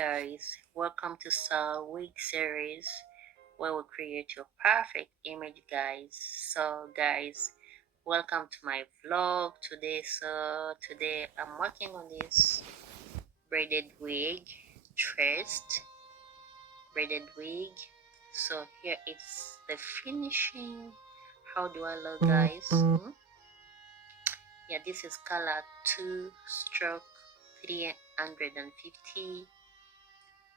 guys, welcome to WIGS series where we create your perfect image guys. Guys, welcome to my vlog today. Today I'm working on this braided wig, traced braided wig. So here it's the finishing. How do I look guys? Yeah, this is color 2 stroke 350.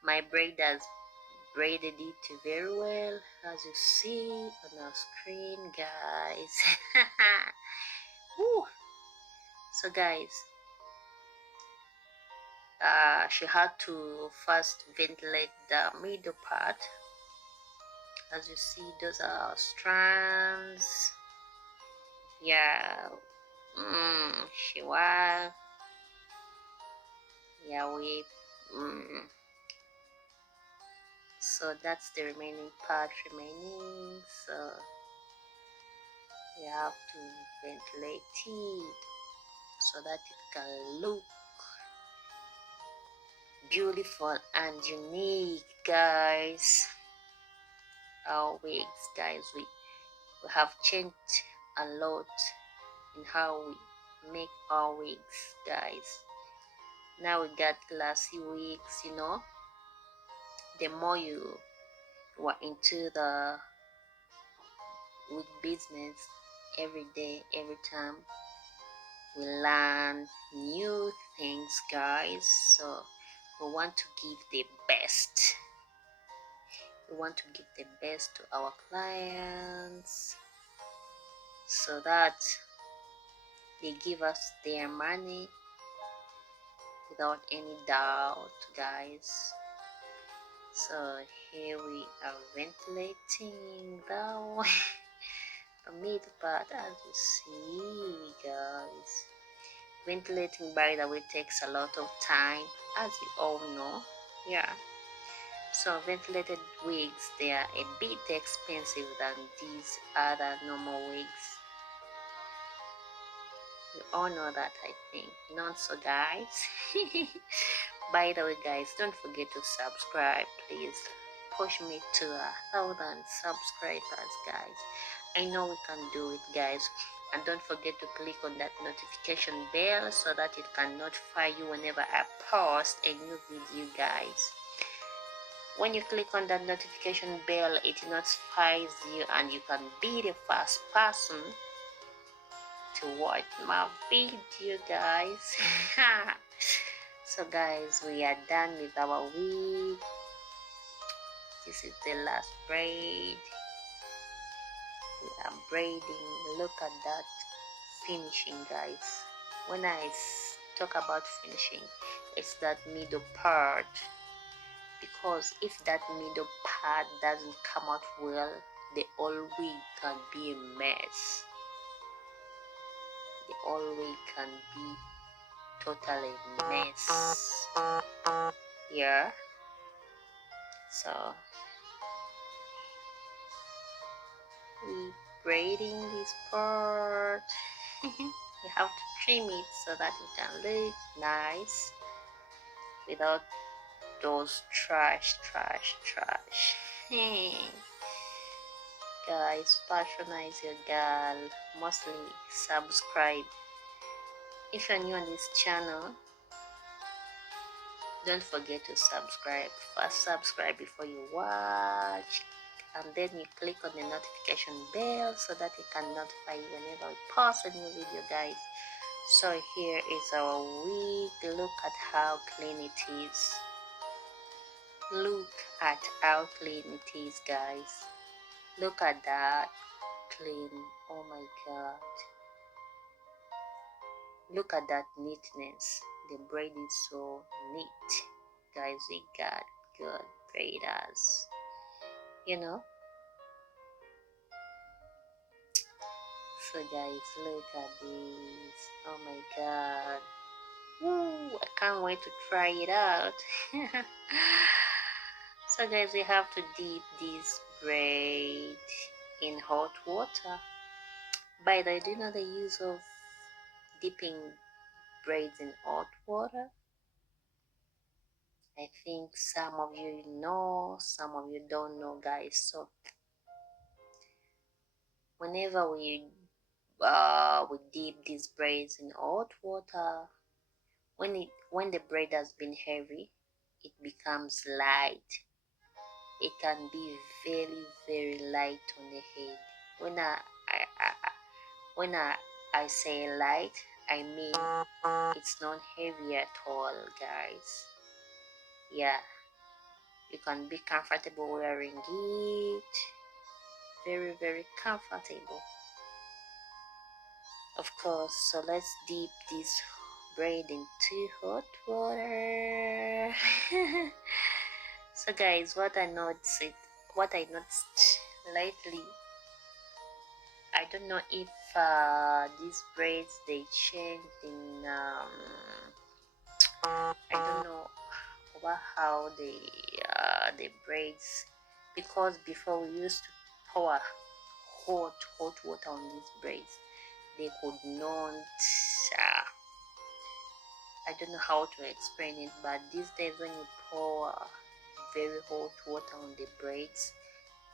My braiders braided it very well, as you see on our screen guys. Woo. So guys, she had to first ventilate the middle part. As you see, those are strands. Yeah. She was. Yeah, so that's the remaining part remaining. So we have to ventilate it so that it can look beautiful and unique guys. Our wigs guys, we have changed a lot in how we make our wigs guys. Now we got classy wigs, you know. The more you are into the wig business, every day, every time we learn new things guys. So we want to give the best. We want to give the best to our clients so that they give us their money without any doubt guys. So here we are ventilating the middle part, as you see guys. Ventilating, by the way, takes a lot of time, as you all know. Yeah, so ventilated wigs, they are a bit expensive than these other normal wigs. You all know that, I think. Not so guys. By the way guys, don't forget to subscribe, please. Push me to 1,000 subscribers guys. I know we can do it guys. And don't forget to click on that notification bell so that it can notify you whenever I post a new video guys. When you click on that notification bell, it notifies you and you can be the first person to watch my video guys. So guys, we are done with our wig. This is the last braid. We are braiding. Look at that finishing guys. When I talk about finishing, it's that middle part, because if that middle part doesn't come out well, the whole wig can be a mess. The whole wig can be totally mess. Yeah, so we braiding this part. We have to trim it so that it can look nice without those trash. Guys, patronize your girl. Mostly subscribe. If you're new on this channel, don't forget to subscribe. First subscribe before you watch, and then you click on the notification bell so that it can notify you whenever we post a new video guys. So here is our wig. Look at how clean it is. Look at how clean it is guys. Look at that clean. Oh my god, look at that neatness. The braid is so neat guys. We got good braiders, you know. So guys, look at this. Oh my god. Woo, I can't wait to try it out. So guys, we have to dip this braid in hot water. By the way, do you know the use of dipping braids in hot water? I think some of you know, some of you don't know, guys. So whenever we dip these braids in hot water, when the braid has been heavy, it becomes light. It can be very very light on the head. When when I say light, I mean it's not heavy at all, guys. Yeah, you can be comfortable wearing it. Very very comfortable, of course. So let's dip this braid into hot water. So guys, what I noticed lately, I don't know if these braids they changed in I don't know about how the braids, because before we used to pour hot water on these braids. They could not I don't know how to explain it, but these days when you pour very hot water on the braids,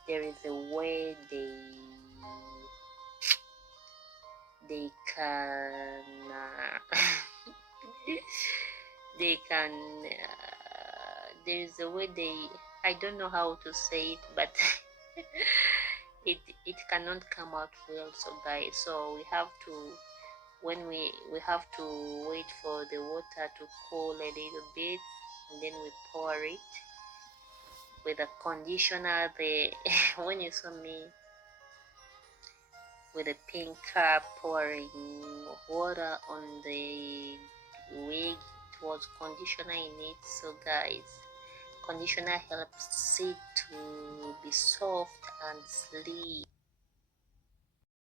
there is a way they can they can there is a way they, I don't know how to say it, but it cannot come out well. So guys, so we have to, when we have to wait for the water to cool a little bit, and then we pour it with a conditioner. The when you saw me with a pink cup pouring water on the wig, it was conditioner in it. So guys, conditioner helps it to be soft and sleek.